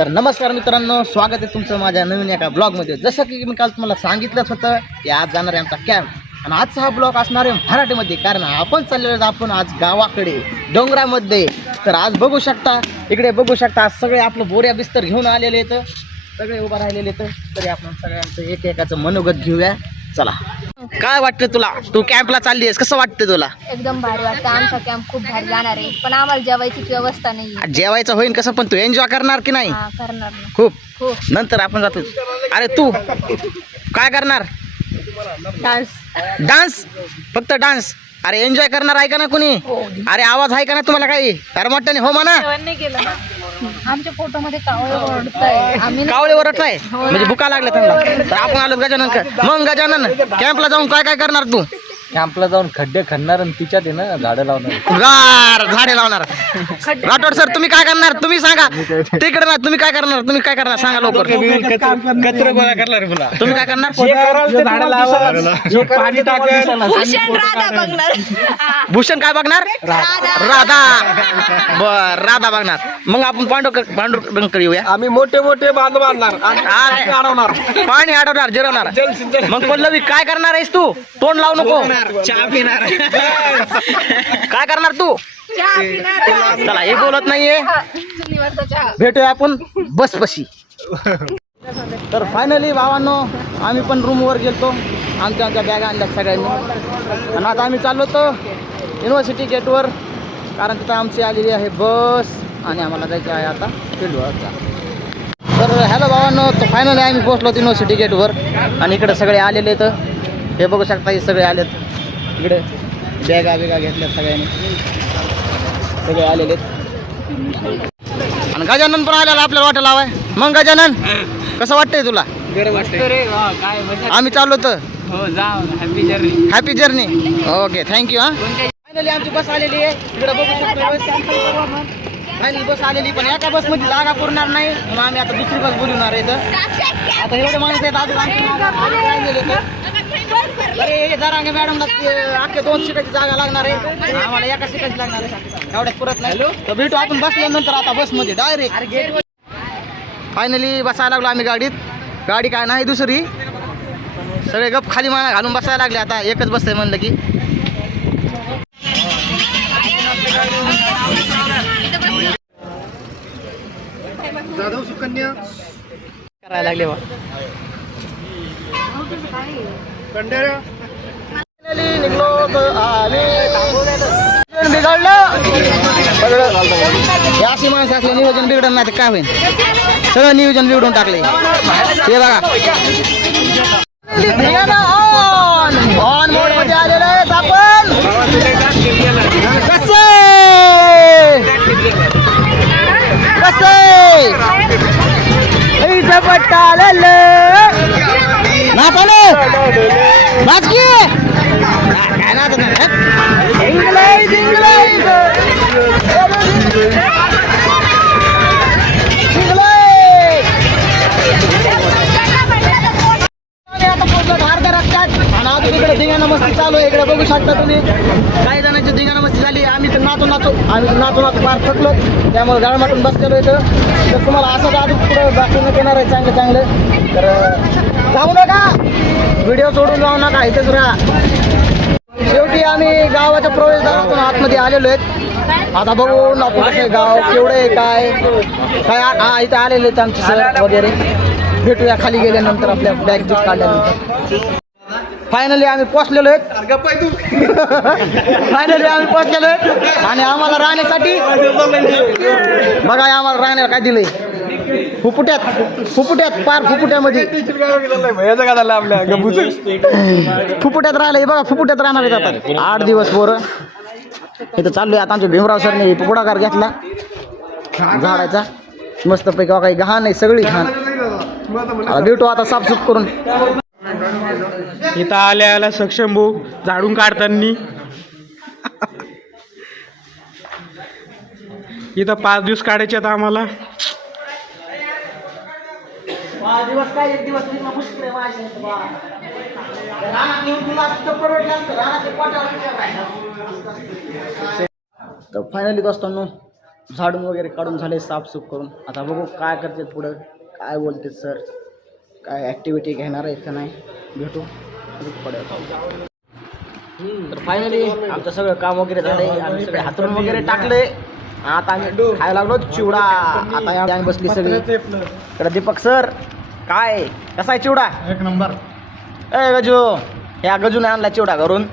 तर नमस्कार मित्रांनो, स्वागत आहे तुमचं माझ्या नवीन एका ब्लॉगमध्ये. जसं की मी काल तुम्हाला सांगितलंच होतं की आज जाणार आहे आमचा कॅम्प, आणि आजचा हा ब्लॉग असणार आहे मराठीमध्ये, कारण आपण चाललेलो आहोत आपण आज गावाकडे डोंगरामध्ये. तर आज बघू शकता, इकडे बघू शकता, आज सगळे आपलं बोऱ्या बिस्तर घेऊन आलेले आहेत, सगळे उभा राहिलेले आहेत. तरी आपण सगळ्यांचं एक एकाचं मनोगत घेऊया. चला, काय वाटतं तुला? तू कॅम्पला चालली आहेस, कसं वाटतं तुला? एकदम भारी वाटतं. आमचा कॅम्प खूप भारी जाणार आहे, पण आम्हाला जेवायची व्यवस्था नाही. जेवायचं होईन कसं, पण तू एन्जॉय करणार की नाही? करणार ना. खूप. हो. नंतर आपण जातो. अरे तू काय करणार? डान्स. डान्स? फक्त डान्स? अरे एन्जॉय करणार आहे का ना कुणी? अरे आवाज आहे का ना तुम्हाला काही? अरे मोठ्याने हो म्हणा. आमच्या फोटोमध्ये कावळे ओरडताय. आम्ही कावळे ओरडताय म्हणजे भुका लागले त्यांना. तर आपण आलो गजानन. मग गजानन, कॅम्पला जाऊन काय काय करणार तू? कॅम्पला जाऊन खड्डे खणणार आणि तिच्यात आहे ना झाडं लावणार. झाडे लावणार. राठोड सर, तुम्ही काय करणार? तुम्ही सांगा. तिकडे ना, तुम्ही काय करणार? तुम्ही काय करणार सांगा लवकर. कचरा गोळा करणार तुला. तुम्ही काय करणार? भूषण काय बघणार? राधा. बर, राधा बघणार. मग आपण पांडुरंगाकडे येऊया. आम्ही मोठे मोठे बांध बांधणार अडवणार, पाणी अडवणार, जिरवणार. मग पल्लवी काय करणार आहेस तू? तोंड लावू नको. चहा पिणार. काय करणार तू? चला, हे बोलत नाहीये. भेटूया आपण बस पशी. तर फायनली भावांनो, आम्ही पण रूमवर गेलतो. आमच्या बॅगा आणल्या सगळ्यांनी, आणि आता आम्ही चाललो होतो युनिव्हर्सिटी गेटवर, कारण तिथं आमची आलेली आहे बस, आणि आम्हाला जायचं आहे आता फील्डवर. तर हॅलो भावांनो, तर फायनली आम्ही पोहोचलो युनिव्हर्सिटी गेटवर, आणि इकडे सगळे आलेले तर हे बघू शकता. हे सगळे आलेत इकडे, बॅगा घेतल्यात सगळ्यांनी, सगळे आलेले. आणि गजानन पण आलेला आपल्याला वाटं लावाय. मग गजानन, कसं वाटतंय तुला? आम्ही चाललो तर happy journey. Okay, thank you. Finally आमची बस आलेली आहे. इकडे बघू शकतो फायनली बस आलेली, पण एका बसमध्ये जागा पुरणार नाही, म्हणून आम्ही आता दुसरी बस बोलवणार आहे. आता एवढे माणसं आहेत अजून अरे जरांगे मॅडमला अख्ख्या 2 सीटाची जागा लागणार आहे, आम्हाला एका सीटाची लागणार आहे. एवढ्यात पुरत नाही. तर भेटू आपण बसल्यानंतर आता बसमध्ये डायरेक्ट. फायनली बसायला लागलो आम्ही गाडीत. गाडी काय नाही दुसरी, सगळे गप खाली माना घालून बसायला लागले. आता एकच बस आहे म्हणलं की. जाधव सुकन्या करायला लागले बा. निघलो बिघडलं सगळं. अशी माणसं असले नियोजन बिघडलं नाही तर काय होईल? सगळं नियोजन बिघडून टाकले. हे बघा, ऑन मोड मध्ये आलेलं आहे आपण. कसे धिंगाणा मस्ती चालू आहे. इकडे बघू शकता तुम्ही, काही जणांची धिंगाणा मस्ती झाली. आम्ही तर नाचू फार थकलो, त्यामुळे गाळमाटून बसलेलो इथं. तर तुम्हाला असं अजून पुढं दाखवण्यात येणार आहे चांगलं. तर जाऊ नका, व्हिडिओ सोडून जाऊ नका, इथेच राहा. शेवटी आम्ही गावाच्या प्रवेशद्वारातून आतमध्ये आलेलो आहेत. आता बघून आपण कसं गाव केवढं आहे, काय इथं आलेले आहेत आमचे सर वगैरे. भेटूया खाली गेल्यानंतर, आपल्या बॅग जीत काढल्यानंतर. फायनली आम्ही पोचलेलो आहेत. आणि आम्हाला राहण्यासाठी बघा, आम्हाला राहण्याला काय दिलंय? फुफुट्यात पार फुफुट्यामध्ये फुफुट्यात राहिलंय बघा. फुफुट्यात राहणार आहेत आता 8 दिवस पोरं. इथं चाललोय आता. आमच्या भीमराव सरने पुढाकार घेतला झाडाचा मस्तपैकी. काही घाण नाही, सगळी घाण. भेटू आता साफसूफ करून. इथं आल्या सक्षम भाऊ झाडून काढताना. इथं 5 दिवस काढायचे आता आम्हाला. 5 दिवस काय, 1 दिवस मुश्किल आहे माझ्या. तर फायनली दोस्तांनो झाडून वगैरे काढून झाले साफसूफ करून. आता बघू काय करते पुढं, काय बोलते सर, काय ॲक्टिव्हिटी घेणार आहे का नाही, भेटू पडेल. तर फायनली आमचं सगळं काम वगैरे झालं आहे. आम्ही सगळे हातरून वगैरे टाकले. आता आम्ही खायला लागलो चिवडा. आता आम्ही बसली सगळी. तर दीपक सर काय कसा आहे चिवडा? एक नंबर. ए गजू, ह्या गजूने आणला चिवडा घरून.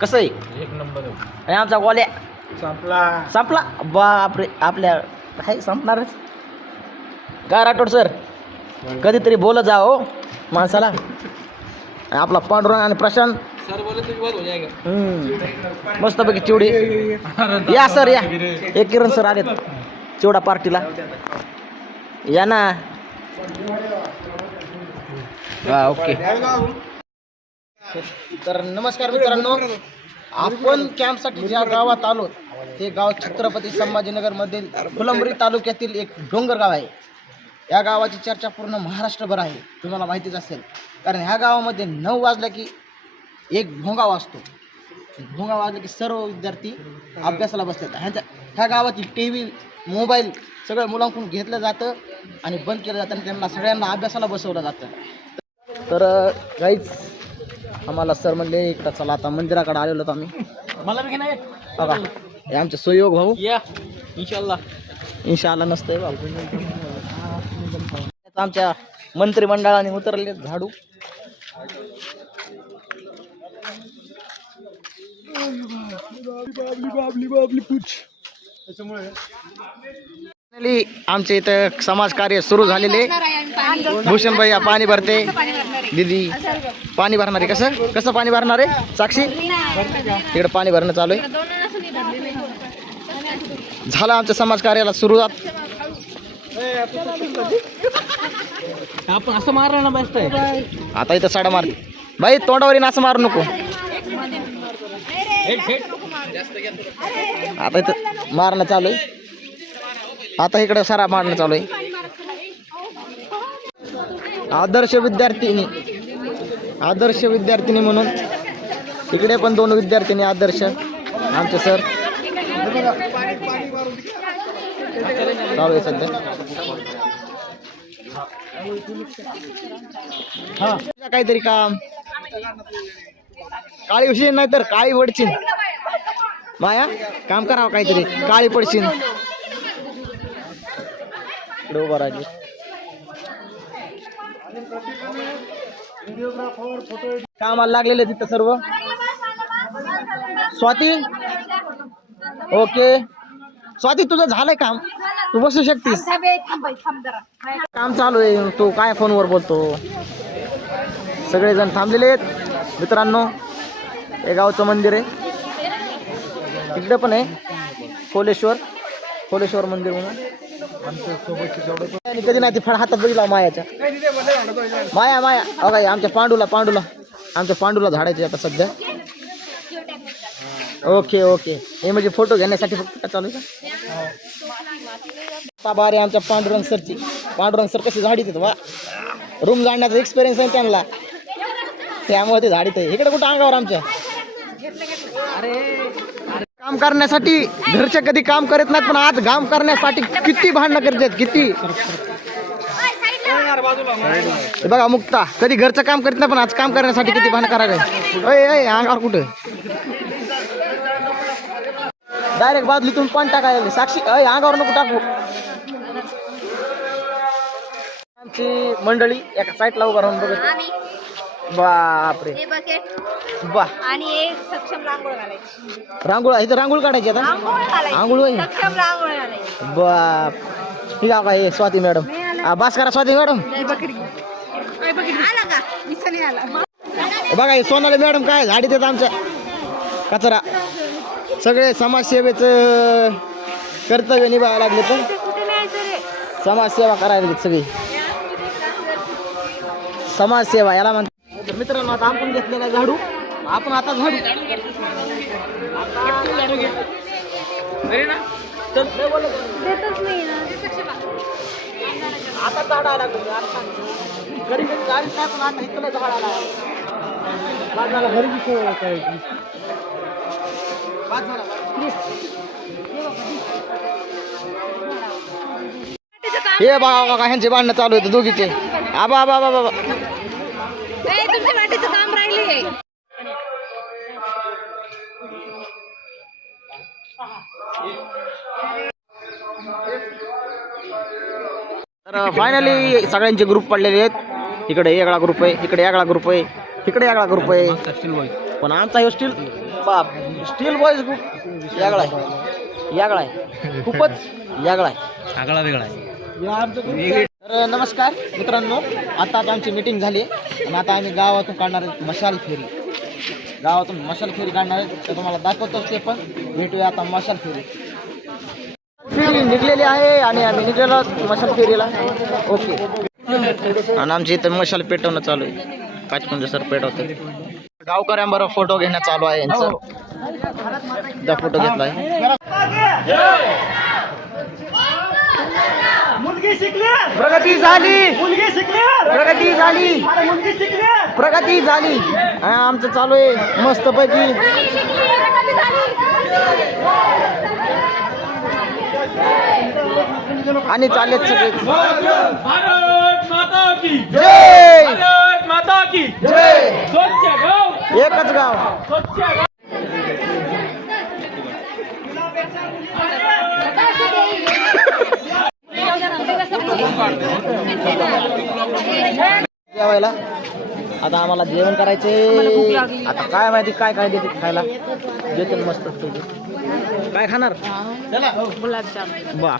कसं आहे? एक नंबर. आणि आमचा गोल्या संपला. बापरे, आपल्या काय संपणारच. काय राठोड सर कधीतरी बोलत जा हो माणसाला. आपला पांडुरंग आणि प्रशांत मस्तपैकी चिवडी. या सर या. एक किरण सर आलेत चिवडा पार्टीला. या ना. हा ओके. तर नमस्कार मित्रांनो, आपण कॅम्पसाठी ज्या गावात आलो ते गाव छत्रपती संभाजीनगरमधील फुलंब्री तालुक्यातील एक डोंगर गाव आहे. या गावाची चर्चा पूर्ण महाराष्ट्रभर आहे, तुम्हाला माहितीच असेल. कारण ह्या गावामध्ये 9 वाजल्या की एक भोंगा वाजतो. भोंगा वाजला की सर्व विद्यार्थी अभ्यासाला बसतात. ह्या गावातील टी व्ही मोबाईल सगळं मुलांकडून घेतलं जातं आणि बंद केलं जातं आणि त्यांना सगळ्यांना अभ्यासाला बसवलं जातं. तर काहीच आम्हाला सर म्हणले इकडं चला आता मंदिराकडे आलेलो होतो आम्ही. मला बी नाही बघा हे आमचे सुयोग भाऊ. या इन्शाल्लाह नसतंय भाऊ. आमच्या मंत्रिमंडळाने उतरले झाडू. आमचे इथं समाजकार्य सुरू झालेले. भूषणभाई पाणी भरते. दीदी पाणी भरणार आहे. कसं पाणी भरणार आहे साक्षी? इकडे पाणी भरणं चालू आहे. झालं आमच्या समाजकार्याला सुरुवात. आपण असं मारलं ना बेस्ट आहे. आता इथं साडा मार भाई, तोंडावरीन असं मारू नको. आता इथं मारणं चालू आहे. आता इकडे सारा मारणं चालू आहे. आदर्श विद्यार्थिनी म्हणून इकडे पण 2 विद्यार्थिनी आदर्श आमचे सर चालू आहे सध्या. हा काहीतरी काम काळी विषय नाही तर काळी पडशील माया. काम करावं काहीतरी, काळी पडशील. उभा राहिली. कामाला लागलेले तिथं सर्व. स्वाती ओके. स्वाती तुझं झालंय काम, तू बसू शकतीस. काम चालू आहे, तू काय फोनवर बोलतो. सगळेजण थांबलेले आहेत मित्रांनो. हे गावचं मंदिर आहे. इकडे पण आहे कोलेश्वर मंदिर म्हणून. कधी नाही ते फळ हातात बघितला मायाच्या. माया अगं आमच्या पांडूला झाडायचे आता सध्या. ओके हे म्हणजे फोटो घेण्यासाठी फक्त का चालू का? बारे आमच्या पांडुरंग सर कशी झाडीत आहेत वा. रूम जाण्याचा एक्सपिरियन्स आहे त्यांना, त्यामुळे ते झाडीत आहे. इकडे कुठं अंगावर आमच्या. काम करण्यासाठी घरचे कधी काम करत नाहीत, पण आज काम करण्यासाठी किती भांडणं करतात किती. बघा मुक्ता कधी घरचं काम करत नाही, पण आज काम करण्यासाठी किती भांडण करायला. अंगावर कुठं डायरेक्ट बादलीतून पाणी टाकायला. साक्षी अंगावर नको टाकू. आमची मंडळी एका साईडला उभा राहून बघत. बापरे बा. आणि एक सक्षम रांगोळ इथं रांगोळ काढायची आता. आंघोळ बाप. ठीक आहे काय स्वाती मॅडम. बास करा स्वाती मॅडम. बघा सोनाली मॅडम काय झाडीत येत आमच्या कचरा. सगळे समाजसेवेचं कर्तव्य निभावावं लागले, पण समाजसेवा करायला लागली सगळी. समाजसेवा याला म्हणतात. मित्रांनो आता आपण घेतलेला झाडू, आपण आता झाडू आता झाडायला लागलो. घरी गाडी नाही, पण आता इथलं झाडायला बाजूला घरी करायची. बाजूला हे बघा ह्यांचे भांडणं चालू आहेत दोघीचे. आबा आबा आबा बाबा तुमच्या वाटेचं काम राहिले. तर फायनली सगळ्यांचे ग्रुप पडलेले आहेत. इकडे वेगळा ग्रुप आहे, इकडे वेगळा ग्रुप आहे, इकडे वेगळा ग्रुप आहे. पण आमचा हे स्टील बॉयज ग्रुप वेगळा आहे, वेगळा आहे, खूपच वेगळा आहे, आगळा वेगळा आहे. तर नमस्कार मित्रांनो, आता आमची मीटिंग झाली आणि आता आम्ही गावातून काढणार आहे मशाल फेरी. गावातून मशाल फेरी काढणार आहे, तर तुम्हाला दाखवतोच ते पण. भेटूया आता मशाल फेरी. फेरी निघलेली आहे आणि आम्ही निघलेलो मशाल फेरीला. ओके. आणि आमची इथं मशाल पेटवणं चालू आहे. काचकुंज सर पेटवते. गावकऱ्यांबरोबर फोटो घेणं चालू आहे यांचं. फोटो घेतला आहे. प्रगती झाली, प्रगती झाली, प्रगती झाली. आमचं चालू आहे मस्तपैकी. आणि चालेत सगळे. जय माता की जय. स्वच्छ गाव, एकच गाव. जेवायला आता आम्हाला जेवण करायचे. आता काय माहिती काय काय देते खायला. देते मस्त. काय खाणार? बा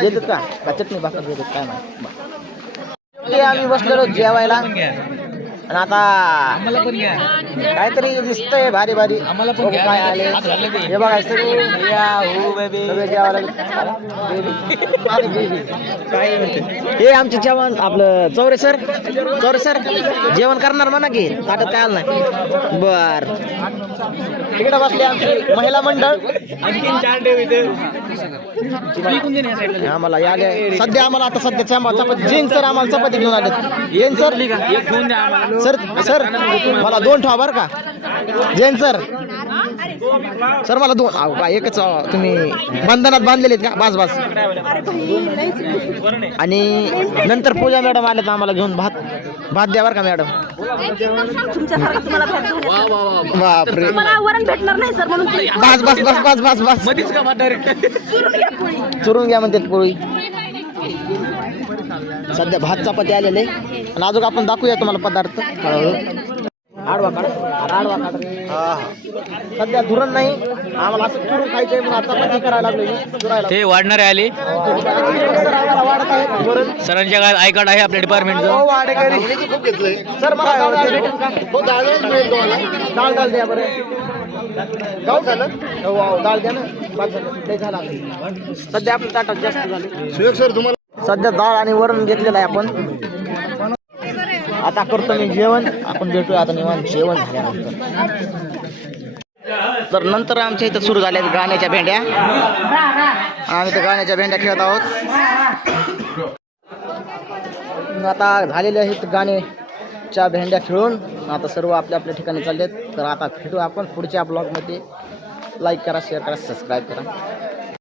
देतात का चटणी भाकर देतात काय माहिती. आम्ही बसलेलो जेवायला आणि आता काहीतरी दिसतंय भारी भारी. काय आले हे बघा सगळे जेवायला. हे आमचे जेवण आपलं चौरे सर जेवण करणार म्हणा की ताटत काय आलं नाही. बर तिकडे बसले आमची महिला मंडळ. आम्हाला याले सध्या आम्हाला आता सध्या चपाती जैन सर आम्हाला चपाती घेऊन आले. येन सर सर सर मला 2 ठेवा बरं का. जैन सर सर मला 2. अहो का एकच तुम्ही बंधनात बांधलेले आहेत का. बस बस. आणि नंतर पूजा मॅडम आल्या तर आम्हाला घेऊन भात द्या बरं का मॅडम. बापरे वरण भेटणार नाही सर म्हणून बस बस बस बस बस बस मधीच का चुरून घ्या म्हणतात पोळी. सध्या भात चपाती आलेले आणि अजून आपण दाखवूया तुम्हाला पदार्थ हळूहळू. आडवा काढ, आडवा काढ. हा सध्या धुरण नाही आम्हाला असं चुरून खायचंय म्हणून आता चपाती करायला लागलो चुरायला. ते वाढणारे आले सर आम्हाला वाढत आहे वरण. सरांच्या काय आय कार्ड आहे आपल्या डिपार्टमेंटचं. हो वाढेकरी सर मला भेटेल का. हो डाळ मिळेल तुम्हाला. डाळ द्या बरं. गाव झालं हो डाळ द्या ना. बस झालं ते झालं. सध्या आपल्या ताटात जास्त झाले. सर तुम्हाला सध्या डाळ आणि वरण घेतलेलं आहे आपण. आता करतो मी जेवण. आपण भेटूया आता निवांत जेवण झाल्यानंतर. तर नंतर आमच्या इथं सुरू झाल्या गाण्याच्या भेंड्या. आम्ही तर गाण्याच्या भेंड्या खेळत आहोत. आता झालेले आहेत गाण्याच्या भेंड्या खेळून. आता सर्व आपल्या आपल्या ठिकाणी चाललेत. तर आता भेटू आपण पुढच्या ब्लॉगमध्ये. लाईक करा, शेअर करा, सबस्क्राईब करा.